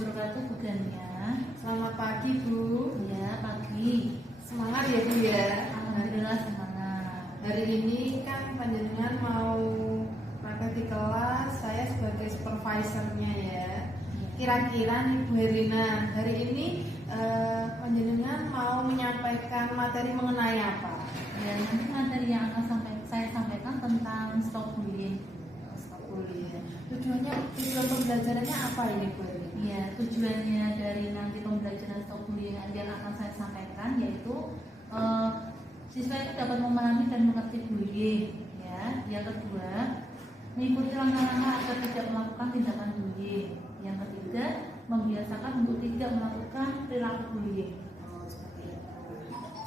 wabarakatuh, Bu Gania. Selamat pagi, Bu. Ya, pagi. Semangat ya, Bu ya. Alhamdulillah semangat. Hari ini kan panjenengan mau praktek di kelas, saya sebagai supervisornya ya. Kira-kira nih Bu Herlina, hari ini panjenengan mau menyampaikan materi mengenai apa? Ya, nanti materi yang akan saya sampaikan tentang stok bullying. Tujuan pembelajarannya apa ini, Bu Herlina? Ya, tujuannya dari nanti pembelajaran stok bullying yang akan saya sampaikan yaitu siswa itu dapat memahami dan mengerti bullying. Ya, yang kedua, mengikuti langkah-langkah agar tidak melakukan tindakan bullying. Yang ketiga, membiasakan untuk tidak melakukan perilaku bullying. Oh, seperti itu.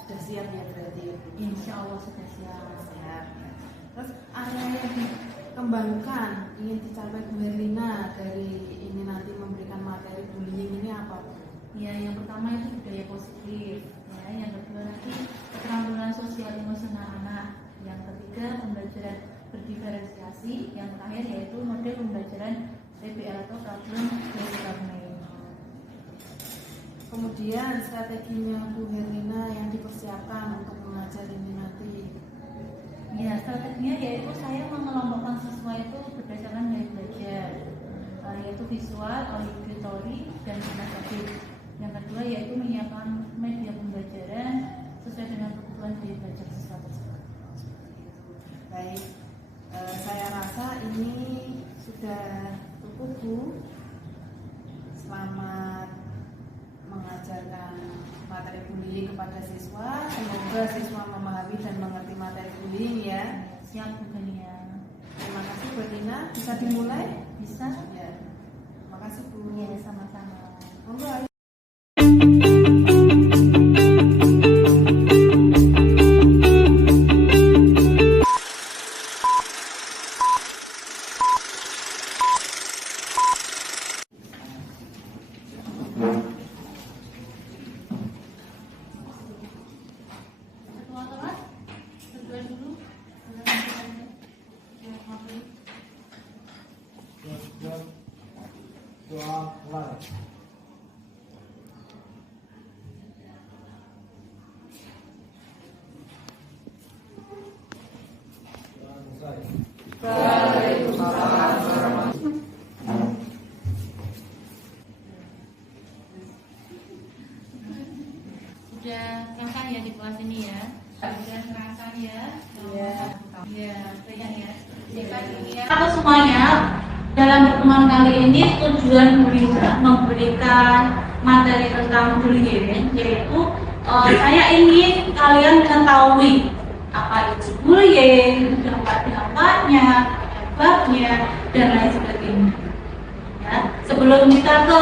Sudah siap ya berarti? Insya Allah sudah siap. Terus area yang dikembangkan ingin dicapai Bu Herlina dari ini nanti memberikan materi bullying ini apa? Ya, yang pertama itu budaya positif. Ya, yang kedua nanti keterampilan sosial emosional anak. Yang ketiga pembelajaran berdiferensiasi. Yang terakhir yaitu model pembelajaran PBL atau problem based learning. Kemudian strateginya Bu Herlina yang dipersiapkan untuk mengajar ini nanti. Ya, strateginya yaitu saya mengelompokkan siswa itu berdasarkan gaya belajar, yaitu visual, auditory, dan kinestetik. Yang kedua yaitu menyiapkan media pembelajaran sesuai dengan kebutuhan gaya belajar siswa tersebut. Baik, saya rasa ini sudah cukup, Bu. Selamat mengajarkan materi bullying kepada siswa. Semoga siswa memahami dan mengerti materi bullying ya. Siap, Bu Gania. Terima kasih Bu Herlina. Bisa dimulai? Bisa? Ya. Terima kasih Bu. Ya, sama-sama. Monggo, ayo. Ketua kelas, berdua dulu. Sudah terasa ya di kelas ini ya? Sudah terasa ya? Iya. Ya, banyak ya. Halo semuanya, dalam pertemuan kali ini tujuan memberikan materi tentang bullying, yaitu saya ingin kalian mengetahui apa itu bullying, dampak-dampaknya, penyebabnya, dan lain sebagainya. Ya, sebelum kita ke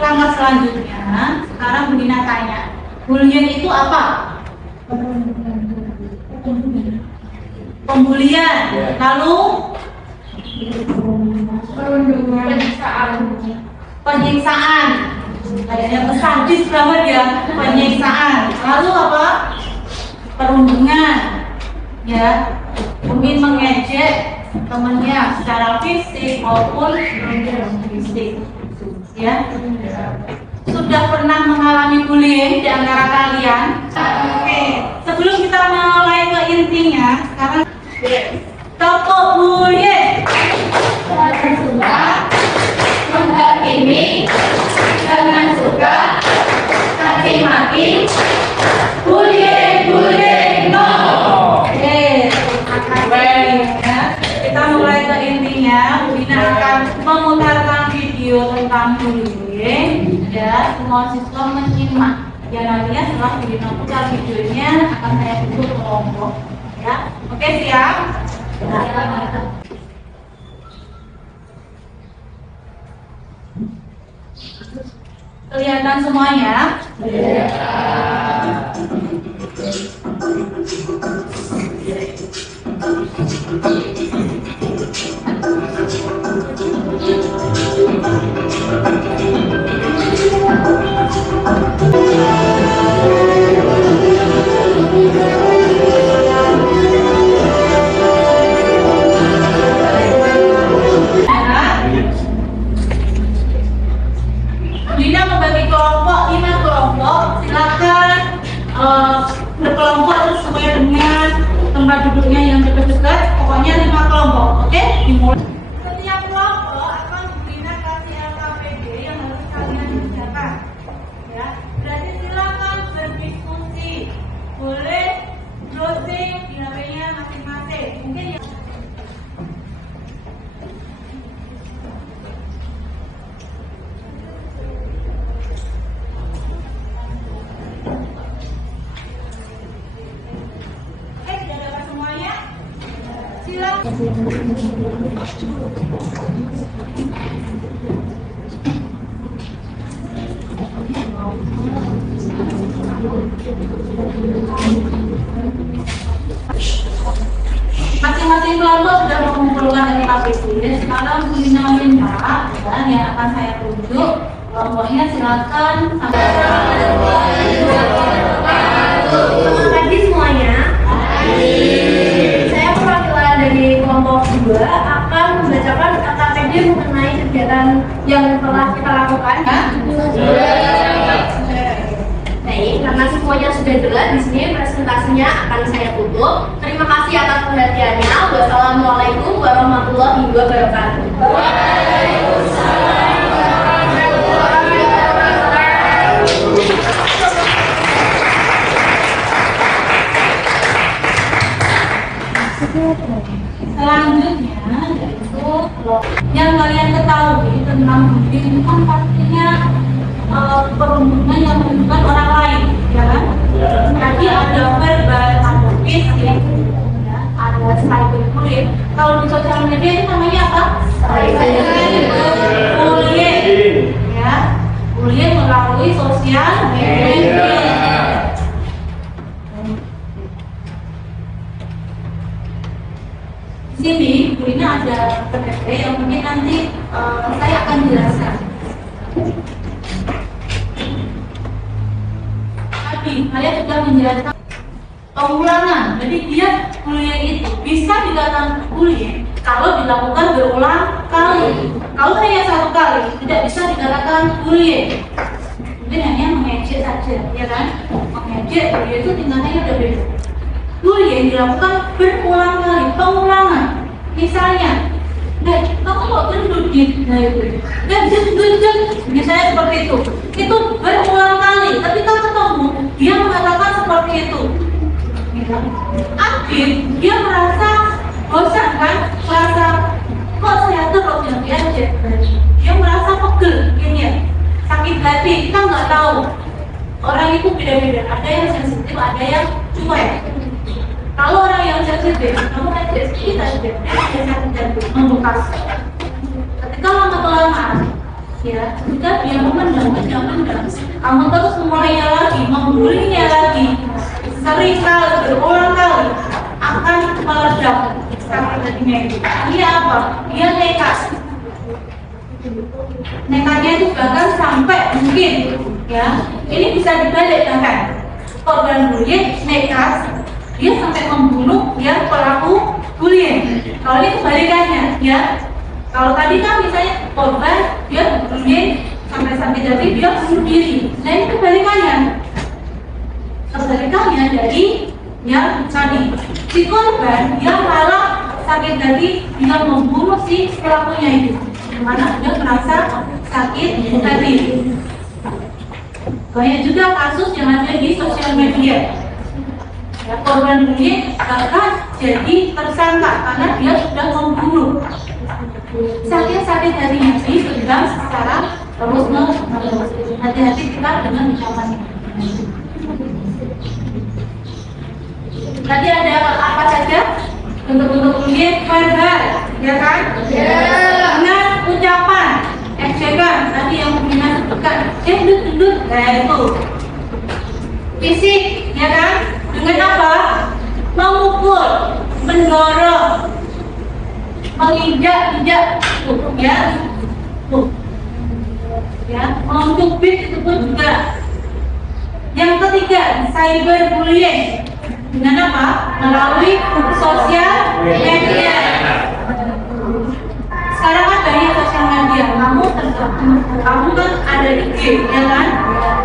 langkah selanjutnya, sekarang Bu Nina tanya, bullying itu apa? Pembulian, lalu penyiksaan, kayaknya pesadis banget ya, penyiksaan. Lalu apa? Perundungan, ya, mungkin mengejek temannya secara fisik maupun non fisik, ya. Sudah pernah mengalami bullying di antara kalian? Oke, sebelum kita mulai ke intinya, sekarang topik bullying. Jangan suka menghakimi, jangan suka caci maki, bullying no. Oke, ya. Kita mulai ke intinya. Bina akan memutarkan video tentang bullying. Ya, semua siswa menyimak. Ya, nantinya setelah Bina putar videonya akan saya bentuk kelompok. Ya, oke siap? Kelihatan semuanya? berkelompok sesuai dengan tempat duduknya yang dekat-dekat, pokoknya 5 kelompok, oke? Dimulai. Setiap kelompok akan membina KPD yang harus kalian kerjakan, ya. Berarti silakan berdiskusi, boleh browsing di HP-nya masing-masing. Mungkin ya. Sudah dapat semuanya? Silakan. Masing-masing kelompok sudah mengumpulkan KPD. Sekarang minta yang akan saya tunjuk. Kelompoknya silakan. Pagi semuanya. Saya perwakilan dari kelompok 2 akan membacakan KPD mengenai kegiatan yang telah kita lakukan. Baik, karena semuanya sudah jelas di sini presentasinya akan saya tutup. Terima kasih atas perhatiannya. Wassalamualaikum warahmatullahi wabarakatuh. Selanjutnya yaitu yang kalian ketahui tentang bullying itu kan pastinya perundungan yang menunjukkan orang lain, ya kan? Tadi ada verbal, ada fisik, ya, ada cyberbullying. Kalau di sosial media itu namanya apa? Bullying, ya. Bullying melalui sosial media. Di sini ini ada PPT yang mungkin nanti saya akan jelaskan. Tadi saya sudah menjelaskan pengulangan. Jadi dia bullying itu bisa dikatakan bullying kalau dilakukan berulang kali. Kalau hanya 1 kali tidak bisa dikatakan bullying. Mungkin hanya mengejek saja, ya kan? Mengejek, bullying itu tingkatannya udah beda. Bullying dilakukan berulang kali, pengulangan. Misalnya, kamu kok gendut gitu, nah itu, misalnya seperti itu berulang kali. Tapi kalau ketemu, dia mengatakan seperti itu. Akhir dia merasa bosan kan, merasa kok saya terus yang diajak. Dia merasa pegel, ini ya, sakit hati. Kita nggak tahu. Orang itu beda-beda. Ada yang sensitif, ada yang cuek. Kalau orang yang sensitif, kamu aja kita dia sakit jantung, membekas. Ketika lama-kelamaan, ya sudah dia memendam. Kamu terus memulainya lagi, membulinya lagi, sering kali, berulang kali, akan meledak sakit hatinya itu. Dia apa? Dia nekat. Nekatnya itu bahkan sampai mungkin, ya ini bisa dibalik bahkan. Korban bullying nekat. Dia sampai membunuh ya pelaku bullying. Kalau ini kebalikannya, ya. Kalau tadi kan misalnya korban dia bullying sampai sakit hati dia bunuh diri. Nah ini kebalikannya. Kebalikannya dari yang tadi si korban dia malah sakit hati dia membunuh si pelakunya itu. Dimana dia merasa sakit hati. Banyak juga kasus yang ada di sosial media. Ya, korban bullying bahkan jadi tersangka karena dia sudah membunuh. Sakit hatinya sih sedang secara terus-menerus. Hati-hati kita dengan ucapan ini. Tadi ada apa saja? Bentuk-bentuk bullying verbal, ya kan? Dengan ucapan, ejekan. Tadi yang Bina sebutkan, gendut, nah itu. Fisik, ya kan? Dengan apa? Memukul, mendorong, menginjak-injak, ya, ya, mencubit itu pun juga. Yang ketiga, cyberbullying. Dengan apa? Melalui sosial media. Sekarang kan banyak sosial media. Kamu kan ada IG, ya kan?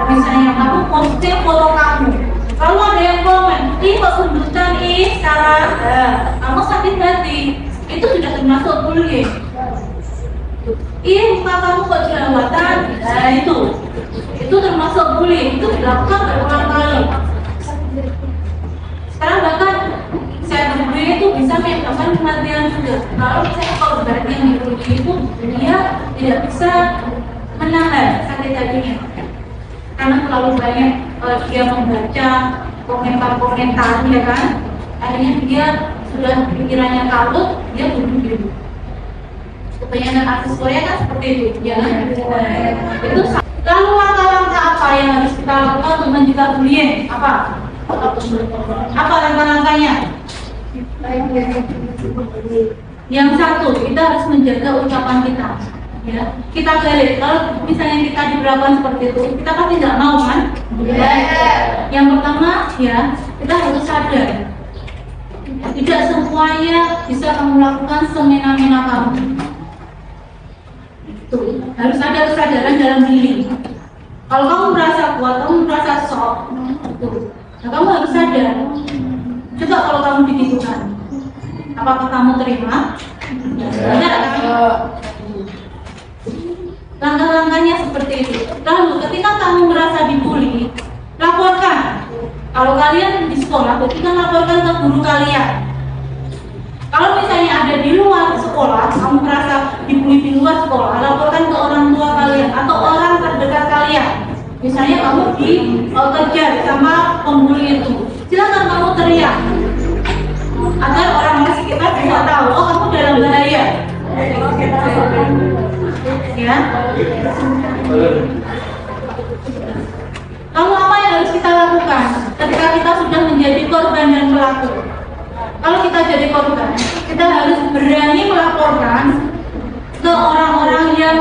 Misalnya kamu posting foto kamu. Kalau ada yang komen, ih kok gendutan ih sekarang, kamu sakit hati, itu sudah termasuk bullying. Ih muka kamu kok jerawatan, nah itu termasuk bullying, itu dilakukan berulang kali. Sekarang bahkan saya bullying itu bisa menyebabkan kematian juga. Kalau misalnya korban yang dibully itu dia tidak bisa menahan sakit hatinya karena terlalu banyak dia membaca komentar-komentar, ya kan, akhirnya dia sudah pikirannya kalut, dia bunuh diri. Kebanyakan artis Korea kan seperti itu, ya kan? Itu. Lalu langkah-langkah apa yang harus kita lakukan untuk mencegah bullying? Apa langkah-langkahnya? Yang satu, kita harus menjaga ucapan kita. Ya, kita balik. Kalau misalnya kita diberlakukan seperti itu, kita pasti tidak mau kan? Yang pertama, ya kita harus sadar. Tidak semuanya bisa kamu lakukan semena-mena kamu. Tuh, harus ada kesadaran dalam diri. Kalau kamu merasa kuat, kamu merasa sok, nah kamu harus sadar. Coba kalau kamu digitukan, apakah kamu terima? Benar kan? Langkah-langkahnya seperti itu. Lalu ketika kamu merasa dibully, laporkan. Kalau kalian di sekolah, ketika laporkan ke guru kalian. Kalau misalnya ada di luar sekolah, kamu merasa dibully di luar sekolah, laporkan ke orang tua kalian atau orang terdekat kalian. Misalnya kamu dikejar sama pembuli itu, silakan kamu teriak agar orang sekitar bisa tahu, oh kamu dalam bahaya. Ya. Lalu apa yang harus kita lakukan ketika kita sudah menjadi korban dan pelaku? Kalau kita jadi korban, kita harus berani melaporkan ke orang-orang yang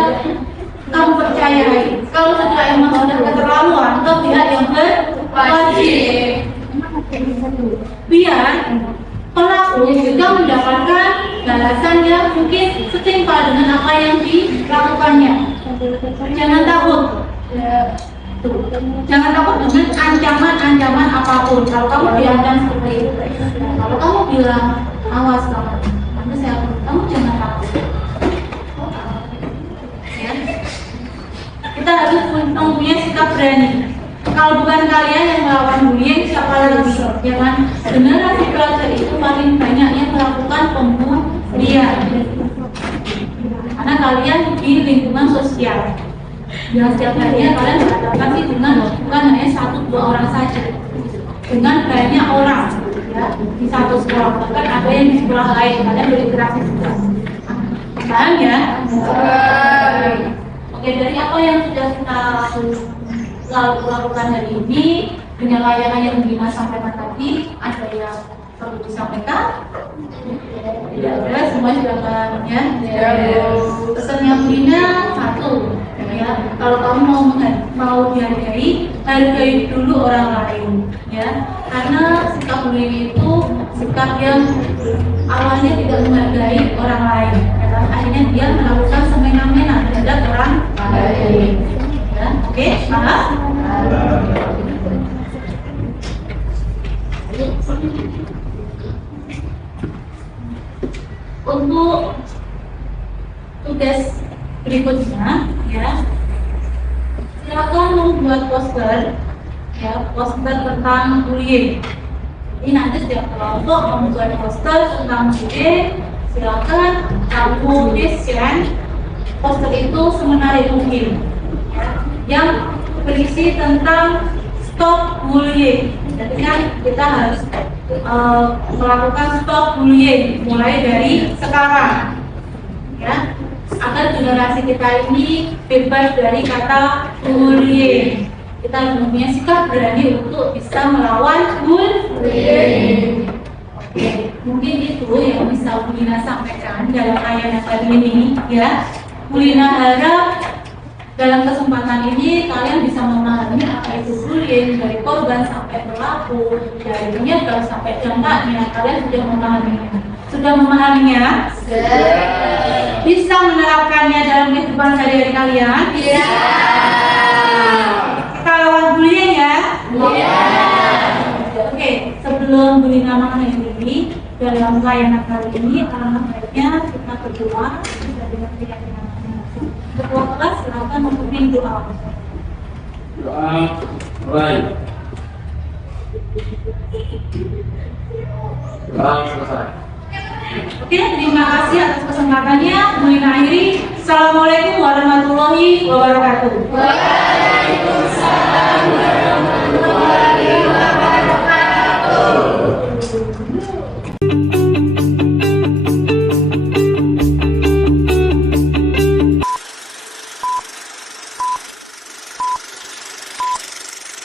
kamu percayai. Kalau sudah emang sudah keterlaluan, ke pihak yang berwajib, biar pelaku juga mendapatkan balasan yang mungkin setimpal dengan apa yang dilakukannya. Jangan takut. Jangan takut dengan ancaman-ancaman apapun. Kalau kamu diancam seperti itu, kalau kamu bilang awas kamu jangan takut. Ya. Kita harus mempunyai sikap berani. Kalau bukan kalian yang melawan bullying, siapa lagi? Jangan generasi pelajar itu paling banyak yang melakukan pembulian. Karena kalian di lingkungan sosial. Yang setiap harinya kalian berhadapan dengan bukan hanya 1-2 orang saja, dengan banyak orang, ya, di satu sekolah. Bahkan ada yang di sekolah lain, kalian berinteraksi juga. Paham ya? Oke, dari apa yang sudah kita lakukan hari ini dengan layanan yang Bina sampaikan tadi, ada yang perlu disampaikan? Tidak ada, semua sudah paham ya. Pesannya Bina satu, ya, kalau kamu mau dihargai, hargai dulu orang lain, ya, karena sikap bullying itu sikap yang awalnya tidak menghargai orang lain, ya, akhirnya dia melakukan semena-mena terhadap orang lain. Ya, oke, paham? Untuk tugas berikutnya, ya, silakan membuat poster, ya, poster tentang bullying. Ini nanti setiap kelompok membuat poster tentang bullying. Silakan kamu desain poster itu semenarik mungkin, ya, yang berisi tentang stop bullying. Jadi kan kita harus melakukan stop bullying mulai dari sekarang, ya, agar generasi kita ini bebas dari kata bullying. Kita harus mempunyai sikap berani untuk bisa melawan bullying. Oke, mungkin itu yang bisa Bu Lina sampaikan dalam layanan kali ini, ya. Bu Lina harap dalam kesempatan ini kalian bisa memahami apa itu bullying, dari korban sampai pelaku, dari penyebab sampai dampaknya. Kalian sudah memahaminya? Sudah memahaminya? Bisa menerapkannya dalam kehidupan sehari-hari kalian? Iya. Kita lawan bullying ya? Iya. dalam layanan kali ini, alangkah baiknya kita berdoa dan dengan keyakinan masing-masing. Ketua kelas silakan memimpin doa. Doa mulai. Doa selesai. Oke, terima kasih atas kesempatannya. Mengakhiri, Assalamualaikum warahmatullahi wabarakatuh. Waalaikumsalam warahmatullahi wabarakatuh.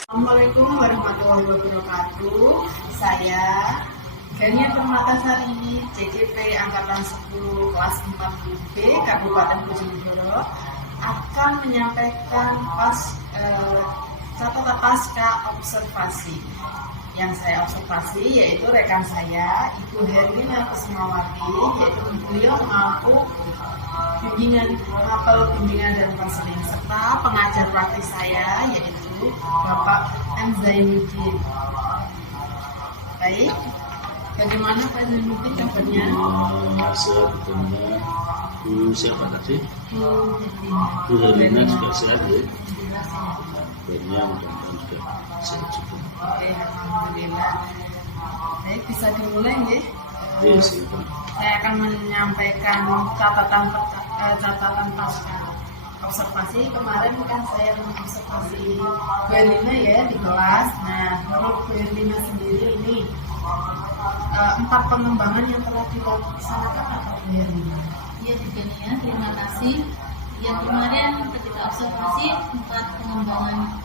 Assalamualaikum warahmatullahi wabarakatuh. Saya Gania Permatasari, CCP Angkatan 10 kelas 40B Kabupaten Bojonegoro akan menyampaikan catatan pasca observasi. Yang saya observasi yaitu rekan saya, Ibu Herlina Kusmawati, yaitu beliau mengaku bimbingan dan konseling, serta pengajar praktis saya yaitu Bapak M. Zainuddin. Baik, bagaimana Pak Zainuddin kabarnya? Saya bertemu Bu siapa tadi? Bu Bu Herlina juga sehat ya? Alhamdulillah sehat. Akhirnya mudah-mudahan juga sehat juga. Oke, alhamdulillah. Baik, bisa dimulai ya? Iya, silakan. Saya akan menyampaikan catatan pasca observasi. Kemarin kan saya mengobservasi Bu Herlina ya di kelas. Nah, menurut Bu Herlina sendiri ini 4 pengembangan yang telah dilaksanakan apa Bu Herlina? Ya, Gania, terima kasih. Yang kemarin ketika observasi 4 pengembangan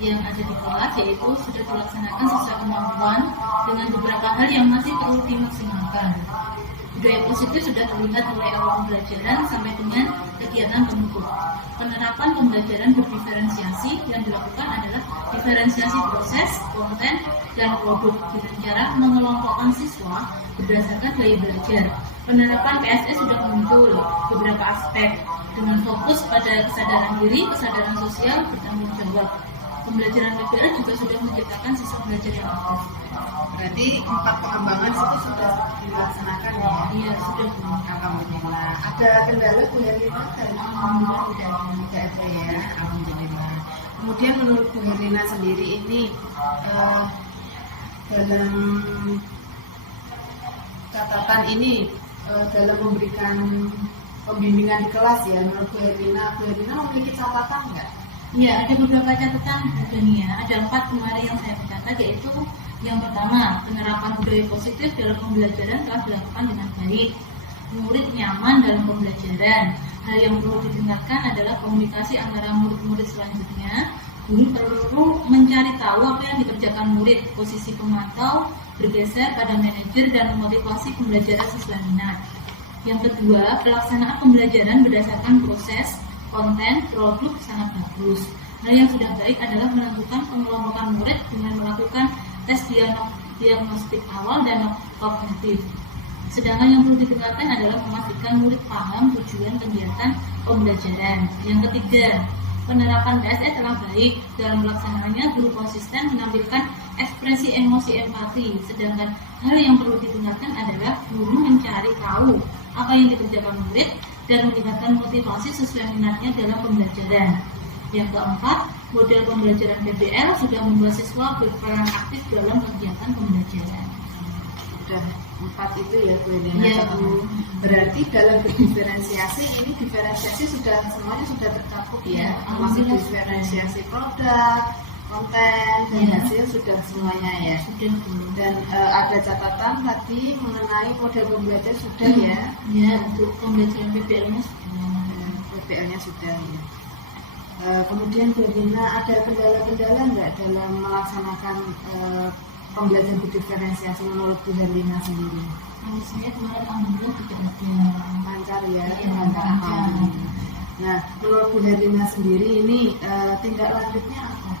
yang ada di kelas yaitu sudah dilaksanakan sesuai kemampuan dengan beberapa hal yang masih perlu dimaksimalkan. Budaya positif sudah terlihat mulai awal pembelajaran sampai dengan kegiatan penutup. Penerapan pembelajaran berdiferensiasi yang dilakukan adalah diferensiasi proses, konten, dan produk dengan cara mengelompokkan siswa berdasarkan gaya belajar. Penerapan PSS sudah muncul beberapa aspek dengan fokus pada kesadaran diri, kesadaran sosial, bertanggung jawab. Pembelajaran PBL juga sudah menciptakan siswa belajar yang aktif. Berarti 4 pengembangan itu sudah dilaksanakan ya? Iya, sudah. Alhamdulillah. Ada kendala Bu Herlina? Alhamdulillah Tidak ada ya, alhamdulillah. Kemudian menurut Bu Herlina sendiri ini dalam catatan ini dalam memberikan pembimbingan di kelas ya, menurut Bu Herlina memiliki catatan nggak? Ya, ada beberapa catatan dunia. Ada 4 kemarin yang saya catat, yaitu yang pertama, penerapan budaya positif dalam pembelajaran telah dilakukan dengan baik. Murid nyaman dalam pembelajaran. Hal yang perlu ditingkatkan adalah komunikasi antara murid-murid selanjutnya. Guru perlu mencari tahu apa yang dikerjakan murid, posisi pemantau, bergeser pada manajer dan memotivasi pembelajaran sesuai minat. Yang kedua, pelaksanaan pembelajaran berdasarkan proses, konten, produk sangat bagus. Hal yang sudah baik adalah menentukan pengelompokan murid dengan melakukan tes diagnostik awal dan kognitif. Sedangkan yang perlu ditingkatkan adalah memastikan murid paham tujuan kegiatan pembelajaran. Yang ketiga, penerapan PSS telah baik. Dalam pelaksanaannya, guru konsisten menampilkan ekspresi emosi empati. Sedangkan hal yang perlu ditingkatkan adalah guru mencari tahu apa yang dikerjakan murid dan meningkatkan motivasi sesuai minatnya dalam pembelajaran. Yang keempat, model pembelajaran PBL sudah membuat siswa berperan aktif dalam kegiatan pembelajaran. Sudah 4 itu ya Bu Herlina. Iya, Bu. Berarti dalam berdiferensiasi ini diferensiasi semuanya sudah tercakup ya, termasuk alhamdulillah. Diferensiasi produk, konten, dan Iya. hasil sudah semuanya ya. Sudah, Bu. Dan ada catatan tadi mengenai model pembelajaran sudah ya. Ya, untuk pembelajaran PBL-nya sudah. PBL-nya sudah ya. Kemudian Bu Herlina ada kendala-kendala nggak dalam melaksanakan pembelajaran berdiferensiasi menurut Bu Herlina sendiri? Saya kemarin alhamdulillah tidak ada. Lancar ya, Iya, lancar. lancar. Nah, menurut Bu Herlina sendiri ini tindak lanjutnya apa?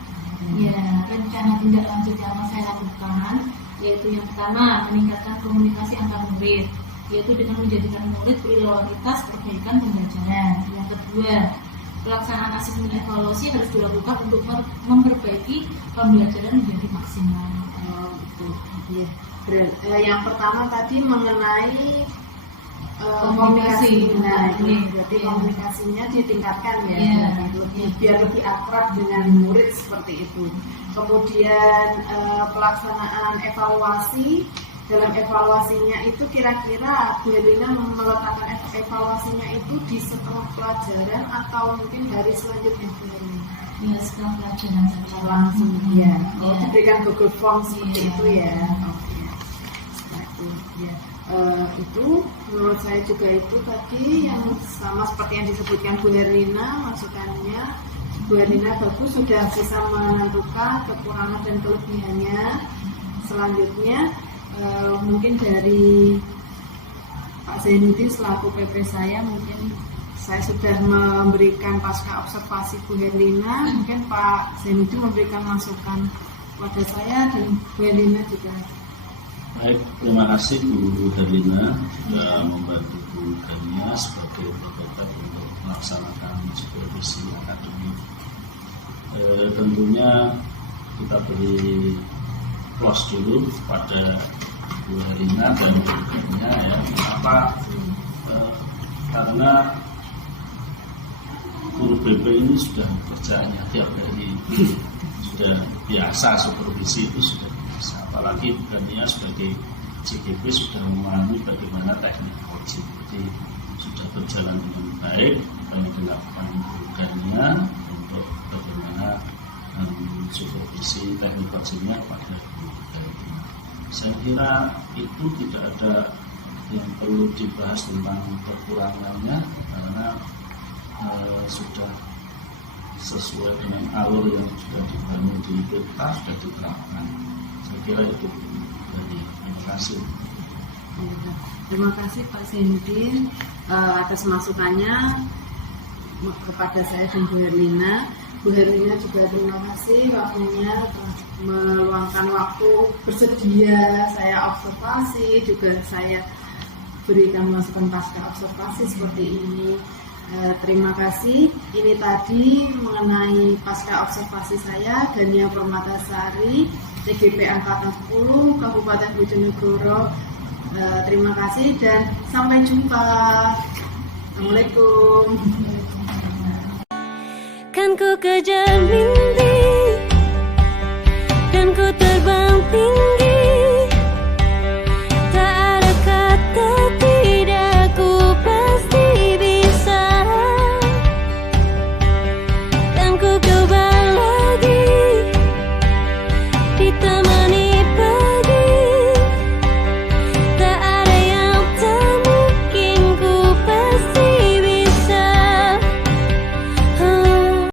Ya, rencana tindak lanjut yang akan saya lakukan yaitu yang pertama, meningkatkan komunikasi antar murid, yaitu dengan menjadikan murid prioritas perbaikan pembelajaran. Yang kedua, pelaksanaan asesmen evaluasi harus dilakukan untuk memperbaiki pembelajaran menjadi maksimal. Betul. Iya. Yang pertama tadi mengenai Komunikasi. komunikasi. Nah, ini Iya. berarti komunikasinya ditingkatkan ya, Iya. biar lebih akrab dengan murid seperti itu. Kemudian pelaksanaan evaluasi. Dalam evaluasinya itu kira-kira Bu Herlina meletakkan evaluasinya itu di setelah pelajaran atau mungkin hari selanjutnya Bu Herlina? Ya, setelah pelajaran saja. Langsung ya. Iya. Diberikan Google Form seperti Iya. itu ya. Oke. Setelah itu ya. Itu menurut saya juga itu tadi yang sama seperti yang disebutkan Bu Herlina, masukannya Bu Herlina bagus sudah bisa menentukan kekurangan dan kelebihannya. Selanjutnya mungkin dari Pak Zainuddin selaku PP saya, mungkin saya sudah memberikan pasca observasi Bu Herlina, mungkin Pak Zainuddin memberikan masukan kepada saya dan Bu Herlina juga. Baik, terima kasih Bu Herlina sudah membantu Bu Gania sebagai protokol untuk melaksanakan supervisi akademik. Tentunya kita beri close dulu pada Bu Herlina dan Bu Gania ya. Kenapa? Karena guru BP ini sudah kerjanya tiap hari, sudah biasa supervisi itu sudah biasa. Apalagi bukannya sebagai CGP sudah memahami bagaimana teknik coaching, jadi sudah berjalan dengan baik. Kami dilakukan bukannya untuk bagaimana supervisi teknik coachingnya kepada guru. Saya kira itu tidak ada yang perlu dibahas tentang kekurangannya karena sudah sesuai dengan alur yang sudah dibangun di kita, sudah diterapkan. Saya kira itu dari terima kasih. Terima kasih Pak Zainuddin atas masukannya kepada saya dan Bu Herlina. Bu Herlina juga terima kasih waktunya telah meluangkan waktu bersedia saya observasi, juga saya berikan masukan pasca observasi seperti ini. Terima kasih. Ini tadi mengenai pasca observasi saya, Gania Permatasari, TGP Angkatan 10, Kabupaten Bojonegoro. Terima kasih dan sampai jumpa. Assalamualaikum. Kan ku kejar mimpi dan ku terbang tinggi, tak ada kata tidak, ku pasti bisa, dan ku kembali